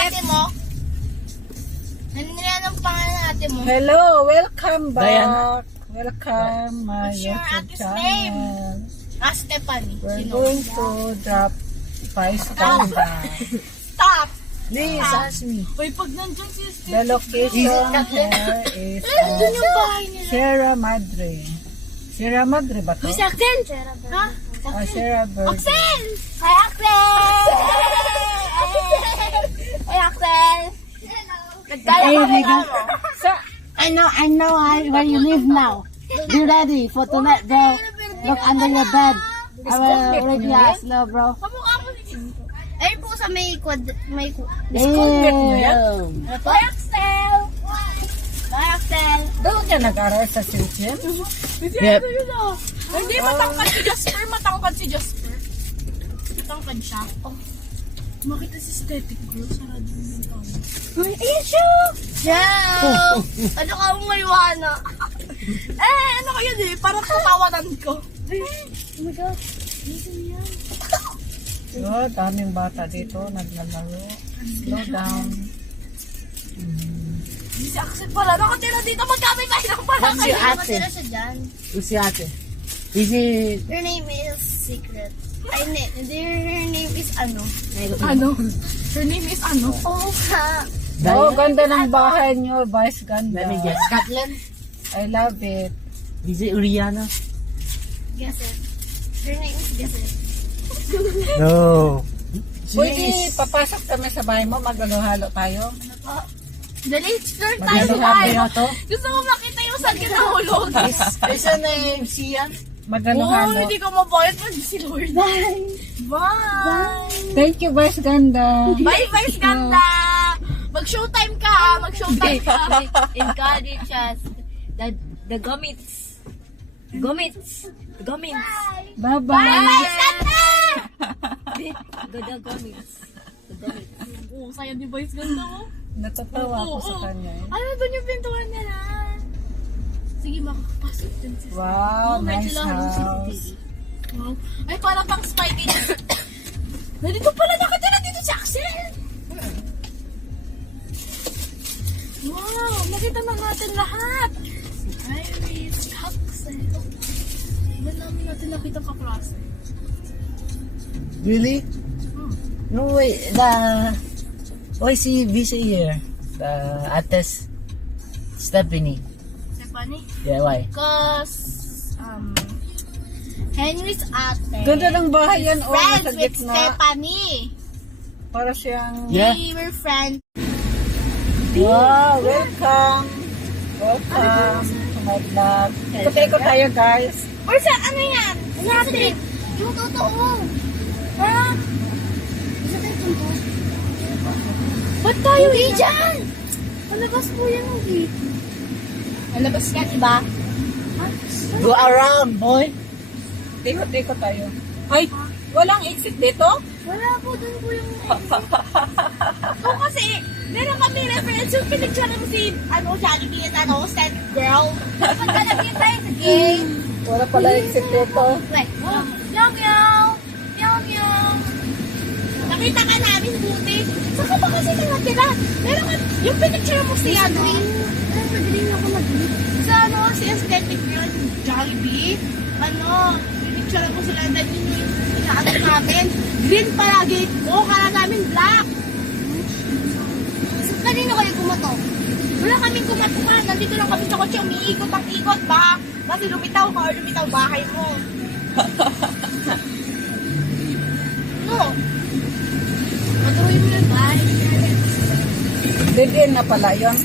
ate mo? Ano ang pangalan ng ate mo? Hello, welcome back. Diana. Welcome my What's your YouTube ate's channel. Stephanie. We're Sino? going to drop Vice Ganda. Stop! Please ask me. Uy, pag nandun si Stephanie. The location here is Doon yung bahay nila. Sierra Madre. Sierra Madre ba to? Si Axel! Ha? Sierra Verde. Axel! Hi, Axel! Hi, Axel! Nagkala Hey, ka na nigga. mo. I know where you live now. Be ready for tonight, bro. Look under your bed. I will already ask, no, bro. Kamukha mo si Ay po sa may Damn. Hi, Axel! Hi, Axel! Doon ka nag-aral sa Silchen? Yep. Hindi, matangkad si Jasper. Matangkad si Jasper. Matangkad siya. Oh. Makita si Static Girl. Sarado yung kamo. Ay, ayan siya! Ciao! Ano ka mong mayuhana? Ano kayo din? Parang katawanan ko. Oh my God. Oh, daming bata dito. Naglalaro. Slow down. Si Axel pala. Nakatira dito. Magkami tayo ng pala What's your ate? Nakatira siya dyan. Who's si ate? Is it... Her name is Secret. Her name is ano? Ano? Her name is ano? Oh, ha. Oh, ganda ng bahay nyo. Vice Ganda. Let me guess. Scotland? I love it. Is it Uriana? Guess it. Her name is Guess it. No. Pwede papasok kami sa bahay mo. Maghalo-halo tayo. Dali, sure tayo Maghalo-halo tayo. to. Gusto ko makita yung saan ka nahulog. Is her name Sian? Oo, Maghalo-halo. hindi ko mabayad pag si Lord. Bye! Bye! Thank you, Vice Ganda. Bye, Vice Ganda! Mag-showtime ka, mag-showtime ka. Encourage us. The gomits. Gomits. Gomits. Bye-bye. Vice Ganda! The gomits. The gomits. Oo, saya ni Vice Ganda mo. Natatawa ako sa kanya. eh. Ano doon yung pintuan nila? Sige, makakapasok dun si Wow, nice house. Wow. Ay, parang pang Spike in. Nandito pala nakatira dito si Axel. Wow, nakita na natin lahat. Iris, Axel. Iba namin natin nakita kaklase. Really? No way. Why is he busy here? The Ates Stephanie. Stephanie? Yeah, why? Because, Henry's ate. Ganda ng bahay yan. Oh, Friends nasa with gitna. Stephanie. Para siyang... Yeah. We were friends. Wow, welcome. Welcome to my vlog. Ikot-ikot tayo, guys. Or sa ano yan? Secret. Yung totoo. Ha? Isa tayo punto. Ba't tayo dyan? Palabas po yan ang gate. Palabas ka, diba? Go around, boy. Ikot-ikot tayo. Ay, walang exit dito? Wala po, doon po yung... Oo kasi, meron kami reference yung pinicture mo si, Jollibee at Static Girl. Dapat kalagyan tayo sa gate. Wala pala exit dito. Wait, Yang Yang! Yang Yang! Nakita ka namin buti. Saka ba kasi nakatira? Meron ka, yung pinicture mo si Magaling ako mag-green. Sa si Aesthetic Girl, Jollibee. Pinicture mo sila dahil yun yung inaano namin. Green pala gate mo, kala namin black. So, kanino kayo kumato? Wala kaming kumatukan. Nandito lang kami sa kotse, umiikot ang ikot ba? Kasi lumitaw ka or lumitaw bahay mo. No. Matuloy mo yun, bye. Dead end na pala yun.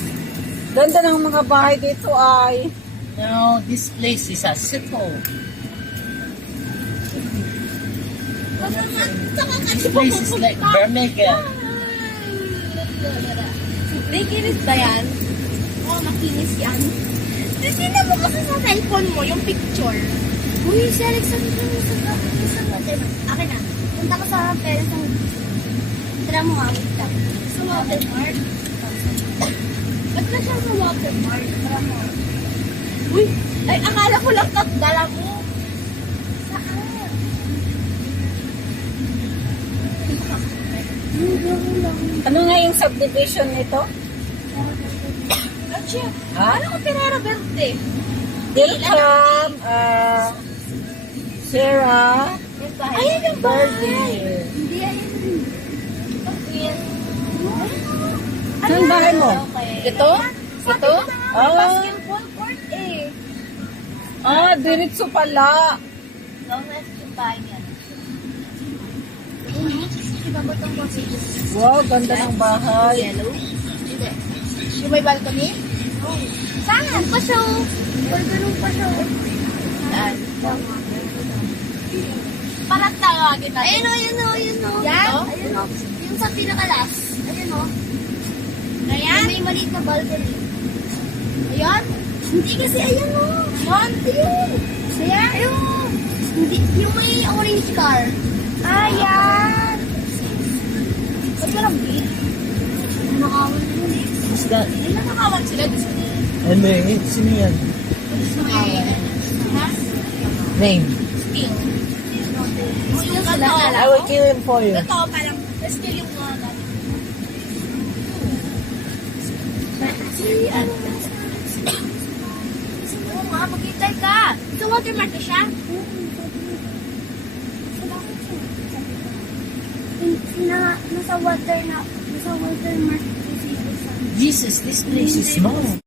Ganda ng mga bahay dito ay... No, this place is a shithole. This place is like Birmingham. Nakikinis ba yan? Oo, makinis yan. Tingnan mo kasi sa cellphone mo, yung picture. Uy, si Alexander mo sa natin. Akin na. Punta ka sa parents ng... Tira mo nga, wait lang. Sa watermark. Ba't na siya sa watermark? Tira mo. Uy, ay, akala ko lang dala mo. Saan? Ano nga yung subdivision nito? Ha? Ano ko Ferrero Verde? Welcome, Sarah. Ayun yung bahay. Verde. Hindi, ayun. Saan bahay mo? Ito? Ito? Ah, Basketball court eh. diretso pala. Long left yung bahay niya. Diba ba itong consider? Wow, ganda ng bahay. Yellow? Hindi. Yung may balcony? Oo. Saan? Pa siya. Ganun pa siya. Saan? Para tawagin natin. Ayun o, ayun o, ayun o. Yan? Ayun o. Yung sa pinakalas. Ayun o. Ayan? May maliit na balcony. Ayan? Hindi kasi ayun o. Ayan? Ayun. Ayan? Ayun. Hindi. Yung may orange car. Ayan. Ba't ka lang big? Nakakawan yun eh. What's that? Ay, nakakawan sila. Ano eh? Sino yan? Ha? Name. Steel. Steel sila. I will kill him for you. Ito, parang steel yung mga natin. Si, ano na? Oo nga, maghintay ka. Sa watermark na siya? Nasa watermark. Jesus, this place is small.